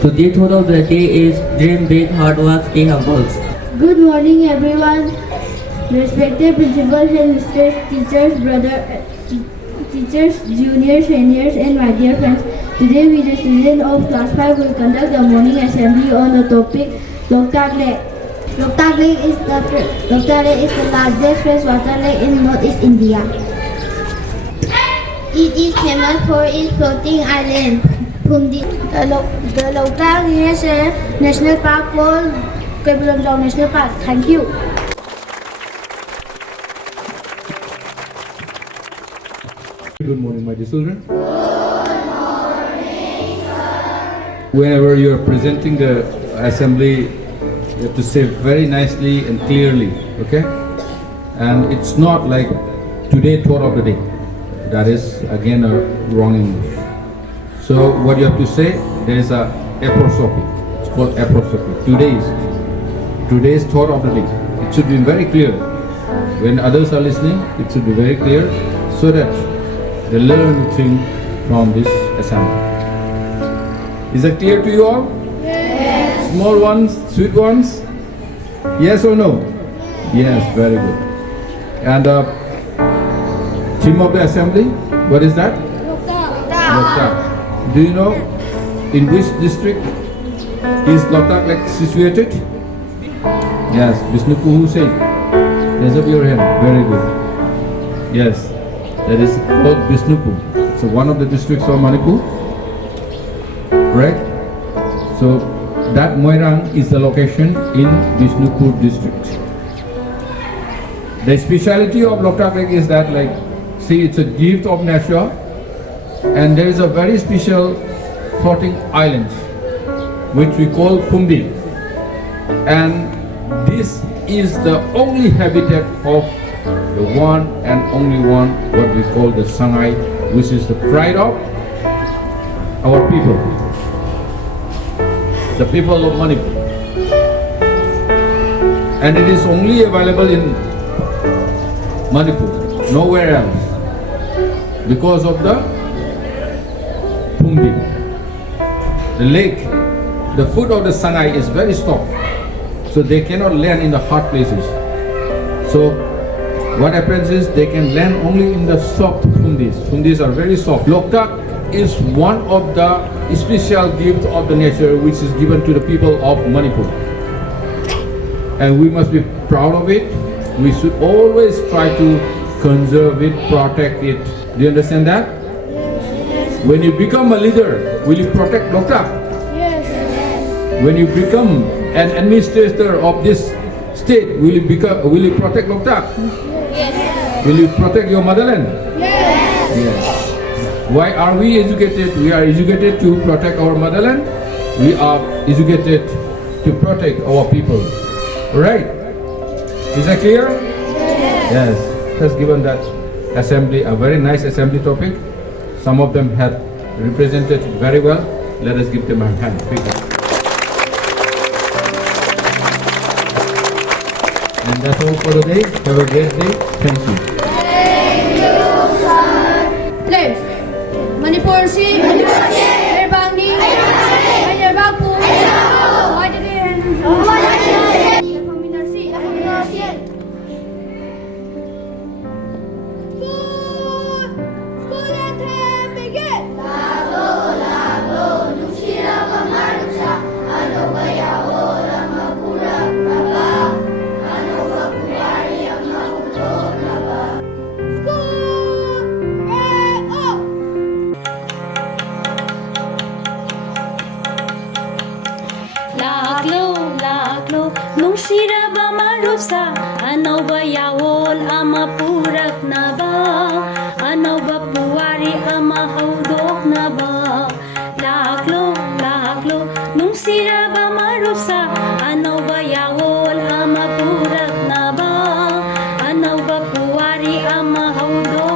So the thought of the day is dream big, hard work, stay humble. Good morning, everyone. Respected principals, headmisters, teachers, juniors, seniors, and my dear friends. Today, we, the students of Class 5, will conduct the morning assembly on the topic Loktak Lake. Loktak Lake is the largest freshwater lake in Northeast India. It is famous for its floating island, phumdi. The Loktak has a national park called Kebulamjong National Park. Thank you. Good morning, my dear children. Good morning, sir. Whenever you are presenting the assembly, you have to say very nicely and clearly, okay? And it's not like today thought of the day. That is again a wrong English. So what you have to say, there is a apostrophe. It's called apostrophe. Today's thought of the day. It should be very clear. When others are listening, it should be very clear so that they learn thing from this assembly. Is that clear to you all? Yes. Small ones, sweet ones? Yes or no? Yes, very good. And theme of the assembly, what is that? Loktak. Do you know in which district is Loktak Lake situated? Yes, Vishnupur, who said? Raise up your hand. Very good. Yes. That is called Vishnupur. So one of the districts of Manipur, correct? So that Moirang is the location in Vishnupur district. The speciality of Loktak Lake is that, like, see, it's a gift of nature, and there is a very special floating island which we call phumdi, and this is the only habitat of the one and only one, what we call the Sangai, which is the pride of our people, the people of Manipur. And it is only available in Manipur, nowhere else, because of the phumdi. The lake, the food of the Sangai is very soft, so they cannot land in the hot places. So what happens is they can land only in the soft phumdis. Phumdis are very soft. Loktak is one of the special gifts of the nature which is given to the people of Manipur. And we must be proud of it. We should always try to conserve it, protect it. Do you understand that? Yes. When you become a leader, will you protect Loktak? Yes. When you become an administrator of this state, will you protect Loktak? Yes. Will you protect your motherland? Yes. Yes. Why are we educated? We are educated to protect our motherland. We are educated to protect our people. Right? Is that clear? Yes. Yes. Has given that assembly a very nice assembly topic. Some of them had represented very well. Let us give them a hand. And that's all for today. Have a great day. Thank you. Thank you, sir. Pledge. Manipur si. Erbang ni. Erbang pu. Nungsiraba marupsa, anaw ba yawol ama purak na ba? Anaw ba puwari ama haudok na ba? Laklo, laklo, nungsiraba marupsa, anaw ba yawol ama purak na ba? Anaw ba puwari ama haudok